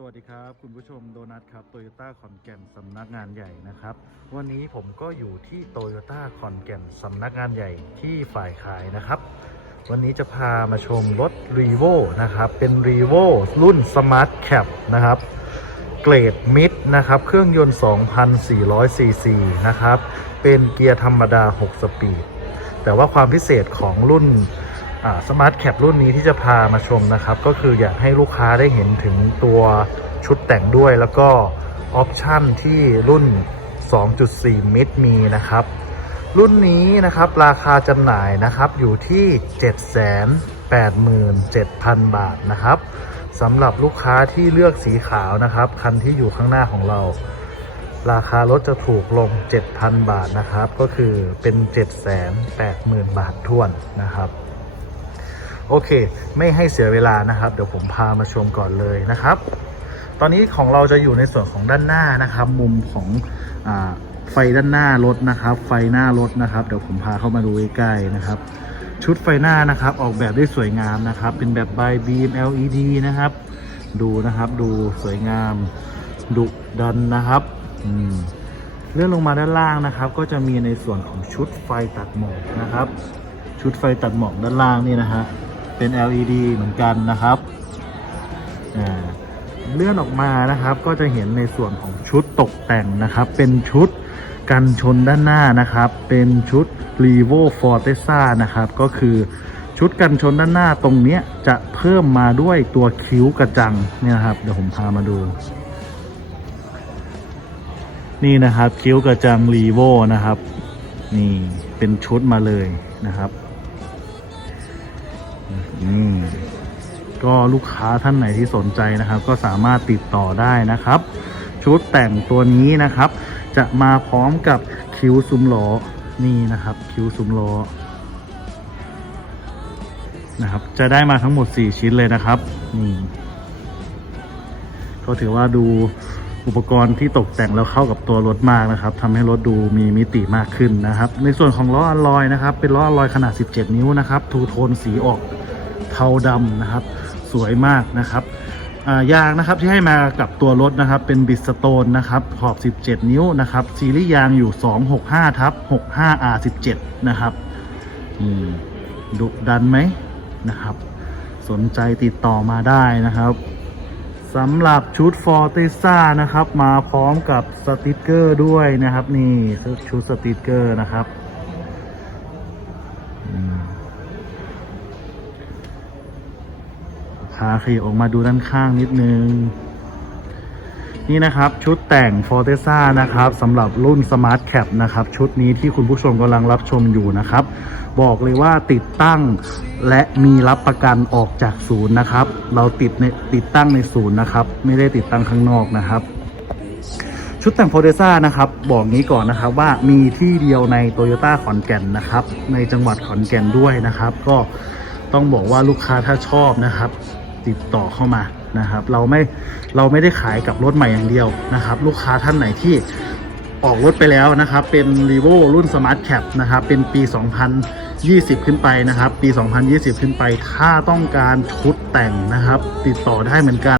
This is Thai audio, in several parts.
สวัสดีครับ คุณผู้ชมโดนัทครับโตโยต้าขอนแก่นสำนักงานใหญ่นะครับ วันนี้ผมก็อยู่ที่โตโยต้าขอนแก่นสำนักงานใหญ่ที่ฝ่ายขายนะครับ วันนี้จะพามาชมรถ r e v o นะครับ เป็น r e v o รุ่น Smart Cap นะครับ เกรดมิดนะครับ เครื่องยนต์ 2,400 ซีซีนะครับ เป็นเกียร์ธรรมดา 6 สปีด แต่ว่าความพิเศษของรุ่น สมาร์ทแคปรุ่นนี้ที่จะพามาชมนะครับ ก็คืออยากให้ลูกค้าได้เห็นถึงตัวชุดแต่งด้วย แล้วก็ออปชั่นที่รุ่น 2.4 มิดมีนะครับ รุ่นนี้นะครับราคาจำหน่ายนะครับอยู่ที่ 787,000 บาทนะครับสำหรับลูกค้าที่เลือกสีขาวนะครับ คันที่อยู่ข้างหน้าของเรา ราคารถจะถูกลง 7,000 บาทนะครับ ก็คือเป็น 780,000 บาททวนนะครับ โอเค ไม่ให้เสียเวลานะครับ เดี๋ยวผมพามาชมก่อนเลยนะครับ ตอนนี้ของเราจะอยู่ในส่วนของด้านหน้านะครับ มุมของอไฟด้านหน้ารถนะครับ ไฟหน้ารถนะครับ เดี๋ยวผมพาเข้ามาดูใกล้ๆนะครับ ชุดไฟหน้านะครับ ออกแบบได้สวยงามนะครับ เป็นแบบ by beam LED นะครับ ดูนะครับดูสวยงามดุดันนะครับอืมเลื่อนลงมาด้านล่างนะครับ ก็จะมีในส่วนของชุดไฟตัดหมอกนะครับ ชุดไฟตัดหมอกด้านล่างนี่นะฮะ เป็น LED เหมือนกันนะครับเลื่อนออกมานะครับ ก็จะเห็นในส่วนของชุดตกแต่งนะครับ เป็นชุดกันชนด้านหน้านะครับ เป็นชุด r e v o Forteza นะครับ ก็คือชุดกันชนด้านหน้าตรงนี้จะเพิ่มมาด้วยตัวคิ้วกระจังเนี่ยครับ เดี๋ยวผมพามาดู นี่นะครับคิ้วกระจัง r e v o นะครับ นี่เป็นชุดมาเลยนะครับ อืมก็ลูกค้าท่านไหนที่สนใจนะครับ ก็สามารถติดต่อได้นะครับ ชุดแต่งตัวนี้นะครับ จะมาพร้อมกับคิ้วซุ้มล้อนี่นะครับ คิ้วซุ้มล้อนะครับ จะได้มาทั้งหมด 4 ชิ้นเลยนะครับนี่ก็ถือว่าดูอุปกรณ์ที่ตกแต่งแล้วเข้ากับตัวรถมากนะครับทำให้รถดูมีมิติมากขึ้นนะครับ ในส่วนของล้ออลลอยนะครับ เป็นล้ออลลอยขนาด 17 นิ้วนะครับทูโทนสีออก ทาดำนะครับ สวยมากนะครับยางนะครับที่ให้มากับตัวรถนะครับ เป็นบิสโตนนะครับ ขอบ 17 นิ้วนะครับ ซีรีส์ยางอยู่ 265ทับ 65R17 นะครับดุดันไหมนะครับ สนใจติดต่อมาได้นะครับสำหรับชุด f o r t e z a นะครับ มาพร้อมกับสติกเกอร์ด้วยนะครับ นี่ชุดสติกเกอร์นะครับาขยับออกมาดูด้านข้างนิดนึง นี่นะครับชุดแต่ง f o r t e z a นะครับสำหรับรุ่น Smart Cap นะครับ ชุดนี้ที่คุณผู้ชมกำลังรับชมอยู่นะครับ บอกเลยว่าติดตั้งและมีรับประกันออกจากศูนย์นะครับ เราติดในติดตั้งในศูนย์นะครับ ไม่ได้ติดตั้งข้างนอกนะครับชุดแต่ง f o r t e z a นะครับ บอกงี้ก่อนนะครับว่ามีที่เดียวใน Toyota ขอนแก่นนะครับ ในจังหวัดขอนแก่นด้วยนะครับ ก็ต้องบอกว่าลูกค้าถ้าชอบนะครับ ติดต่อเข้ามานะครับ เราไม่เราไม่ได้ขายกับรถใหม่อย่างเดียวนะครับ ลูกค้าท่านไหนที่ออกรถไปแล้วนะครับ เป็น r e v o รุ่น Smart Cap นะครับ เป็นปี 2020 ขึ้นไปนะครับ ปี 2020 ขึ้นไป ถ้าต้องการชุดแต่งนะครับ ติดต่อได้เหมือนกัน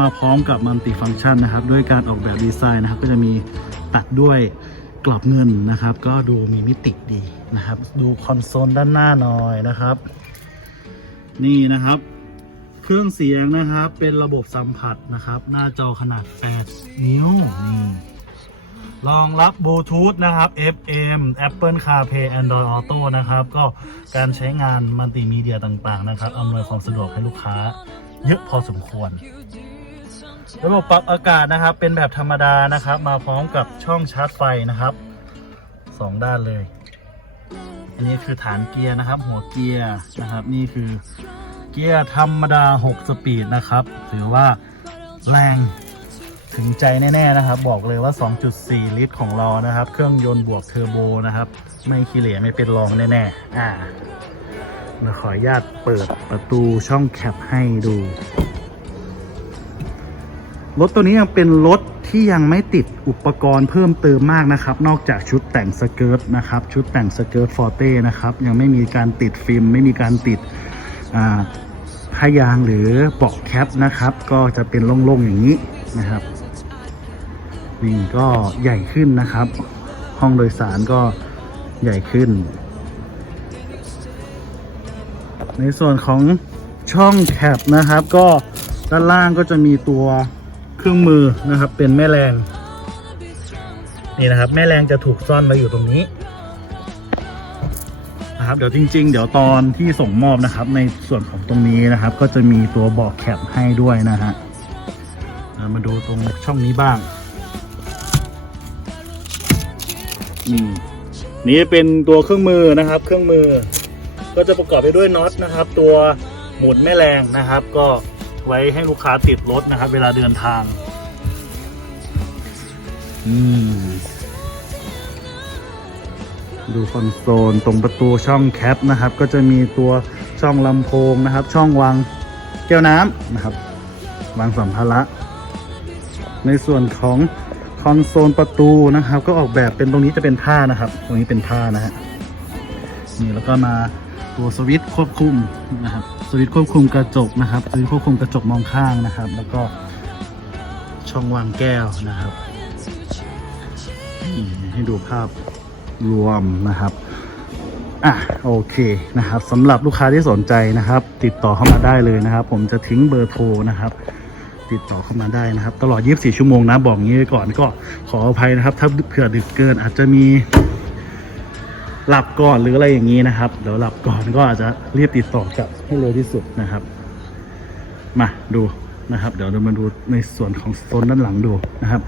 มาพร้อมกับมัลติฟัง c t ชันนะครับ ด้วยการออกแบบดีไซน์นะครับ ก็จะมีตัดด้วยกรอบเงินนะครับ ก็ดูมีมิติดีนะครับ ดูคอนโซลด้านหน้าหน่อยนะครับ นี่นะครับ เครื่องเสียงนะครับเป็นระบบสัมผัสนะครับ หน้าจอขนาด 8 นิ้วนี่รองรับบลูทูธนะครับ FM Apple CarPlay Android Auto นะครับ ก็การใช้งานมัลติมีเดียต่างๆนะครับอำนวยความสะดวกให้ลูกค้าเยอะพอสมควร ระบบปรับอากาศนะครับ เป็นแบบธรรมดานะครับ มาพร้อมกับช่องชาร์จไฟนะครับสองด้านเลย อันนี้คือฐานเกียร์นะครับ หัวเกียร์นะครับ นี่คือเกียร์ธรรมดา 6 สปีดนะครับ ถือว่าแรงถึงใจแน่ ๆ นะครับ บอกเลยว่า 2.4 ลิตรของเรานะครับ เครื่องยนต์บวกเทอร์โบนะครับ ไม่ขี้เหร่ไม่เป็นรองแน่ๆอ่าเราขออนุญาตเปิดประตูช่องแคปให้ดู รถตัวนี้ยังเป็นรถที่ยังไม่ติดอุปกรณ์เพิ่มเติมมากนะครับ นอกจากชุดแต่งสเกิร์ตนะครับ ชุดแต่งสเกิร์ตฟอร์เต้นะครับ ยังไม่มีการติดฟิล์ม ไม่มีการติดอ่าผ้ายางหรือเปอกแคปนะครับ ก็จะเป็นโล่งๆอย่างนี้นะครับนี่ก็ใหญ่ขึ้นนะครับ ห้องโดยสารก็ใหญ่ขึ้น ในส่วนของช่องแคปนะครับ ก็ด้านล่างก็จะมีตัว เครื่องมือนะครับ เป็นแม่แรงนี่นะครับ แม่แรงจะถูกซ่อนไว้อยู่ตรงนี้นะครับเดี๋ยวจริง ๆ เดี๋ยวตอนที่ส่งมอบนะครับ ในส่วนของตรงนี้นะครับ ก็จะมีตัวบอกแคปให้ด้วยนะฮะมาดูตรงช่องนี้บ้างนี่เป็นตัวเครื่องมือนะครับ เครื่องมือ ก็จะประกอบไปด้วยน็อตนะครับ ตัวหมุนแม่แรงนะครับ ก็ ไว้ให้ลูกค้าติดรถนะครับ เวลาเดินทาง อืม ดูคอนโซลตรงประตูช่องแคปนะครับ ก็จะมีตัวช่องลำโพงนะครับ ช่องวางแก้วน้ำนะครับ วางสัมภาระ ในส่วนของคอนโซลประตูนะครับ ก็ออกแบบเป็นตรงนี้จะเป็นผ้านะครับ ตรงนี้เป็นผ้านะฮะนี่แล้วก็มา ตัวสวิตช์ควบคุมนะครับสวิตช์ควบคุมกระจกนะครับสวิตช์ควบคุมกระจกมองข้างนะครับ แล้วก็ช่องวางแก้วนะครับให้ดูภาพรวมนะครับอะโอเคนะครับสำหรับลูกค้าที่สนใจนะครับ ติดต่อเข้ามาได้เลยนะครับ ผมจะทิ้งเบอร์โทรนะครับ ติดต่อเข้ามาได้นะครับ ตลอด 24 ชั่วโมงนะบอกงี้ไว้ก่อนก็ขออภัยนะครับ ถ้าเผื่อดึกเกินอาจจะมี หลับก่อนหรืออะไรอย่างนี้นะครับ เดี๋ยวหลับก่อนก็อาจจะรีบติดต่อกลับให้เร็วที่สุดนะครับ มาดูนะครับ เดี๋ยวเรามาดูในส่วนของโซนด้านหลังดูนะครับ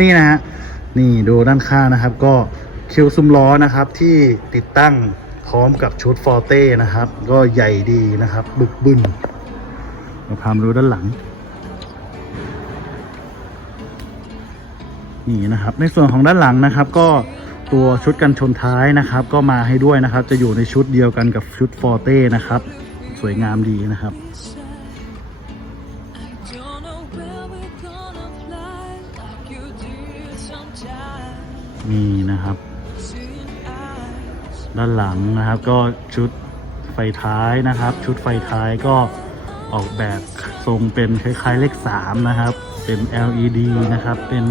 นี่นะฮะนี่ดูด้านข้างนะครับ ก็คิวซุ้มล้อนะครับที่ติดตั้งพร้อมกับชุดฟอร์เต้นะครับ ก็ใหญ่ดีนะครับ บึกบึนมาพามาดูด้านหลังนี่นะครับ ในส่วนของด้านหลังนะครับ ก็ ตัวชุดกันชนท้ายนะครับ ก็มาให้ด้วยนะครับ จะอยู่ในชุดเดียวกันกับชุดฟอร์เต้นะครับ สวยงามดีนะครับนี่นะครับ ด้านหลังนะครับก็ชุดไฟท้ายนะครับ ชุดไฟท้ายก็ออกแบบทรงเป็นคล้ายๆเลข3นะครับ เป็น LED นะครับเป็น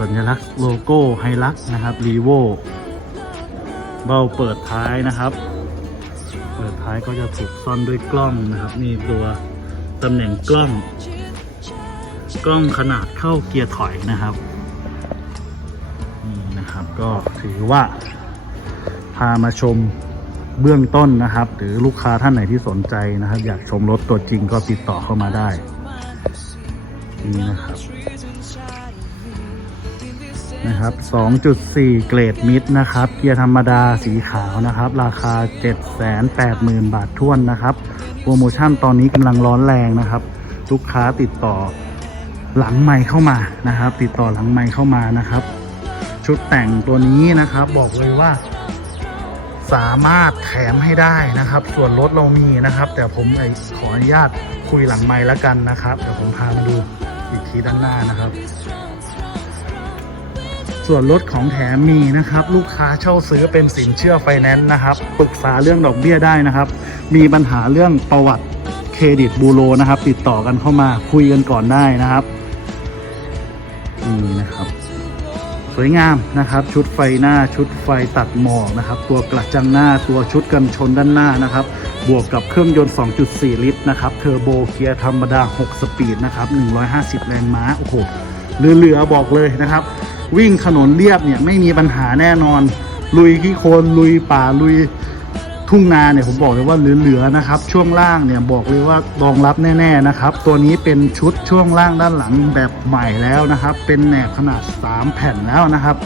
สัญลักษณ์โลโก้ไฮลักนะครับรีโวเบ้าเปิดท้ายนะครับ เปิดท้ายก็จะถูกซ่อนด้วยกล้องนะครับนี่ตัวตำแหน่งกล้อง กล้องขนาดเข้าเกียร์ถอยนะครับนี่นะครับก็ถือว่าพามาชมเบื้องต้นนะครับ หรือลูกค้าท่านไหนที่สนใจนะครับ อยากชมรถตัวจริงก็ติดต่อเข้ามาได้นี่นะครับ นะครับ 2.4 เกรดมิดนะครับ เกียร์ธรรมดาสีขาวนะครับ ราคา 780,000 บาทท้วนนะครับ โปรโมชั่นตอนนี้กำลังร้อนแรงนะครับ ลูกค้าติดต่อหลังไมค์เข้ามานะครับ ติดต่อหลังไมค์เข้ามานะครับ ชุดแต่งตัวนี้นะครับ บอกเลยว่า สามารถแถมให้ได้นะครับ ส่วนลดเรามีนะครับ แต่ผมขออนุญาตคุยหลังไมค์แล้วกันนะครับเดี๋ยวผมพามาดูอีกทีด้านหน้านะครับ ส่วนลดของแถมมีนะครับ ลูกค้าเช่าซื้อเป็นสินเชื่อไฟแนนซ์นะครับ ปรึกษาเรื่องดอกเบี้ยได้นะครับ มีปัญหาเรื่องประวัติเครดิตบูโรนะครับ ติดต่อกันเข้ามาคุยกันก่อนได้นะครับนี่นะครับ สวยงามนะครับ ชุดไฟหน้าชุดไฟตัดหมอกนะครับ ตัวกระจังหน้าตัวชุดกันชนด้านหน้านะครับ บวกกับเครื่องยนต์ 2.4 ลิตรนะครับเทอร์โบเกียร์ธรรมดา 6 สปีดนะครับ150 แรงม้าโอ้โหเหลือๆบอกเลยนะครับ วิ่งถนนเรียบเนี่ยไม่มีปัญหาแน่นอน ลุยขี้โคลนลุยป่าลุยทุ่งนาเนี่ยผมบอกเลยว่าเหลือๆนะครับ ช่วงล่างเนี่ยบอกเลยว่ารองรับแน่ๆนะครับ ตัวนี้เป็นชุดช่วงล่างด้านหลังแบบใหม่แล้วนะครับ เป็นแหนบขนาด 3 แผ่นแล้วนะครับ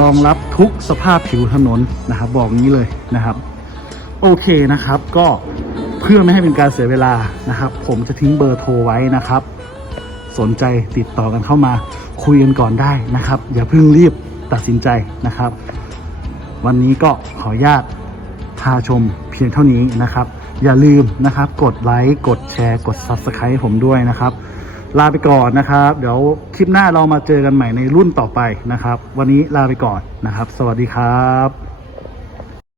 รองรับทุกสภาพผิวถนนนะครับ บอกงี้เลยนะครับ โอเคนะครับก็เพื่อไม่ให้เป็นการเสียเวลานะครับ ผมจะทิ้งเบอร์โทรไว้นะครับ สนใจติดต่อกันเข้ามา คุยกันก่อนได้นะครับ อย่าเพิ่งรีบตัดสินใจนะครับ วันนี้ก็ขออนุญาตพาชมเพียงเท่านี้นะครับ อย่าลืมนะครับ กดไลค์กดแชร์ กด Subscribe ผมด้วยนะครับ ลาไปก่อนนะครับ เดี๋ยวคลิปหน้าเรามาเจอกันใหม่ในรุ่นต่อไปนะครับ วันนี้ลาไปก่อนนะครับ สวัสดีครับ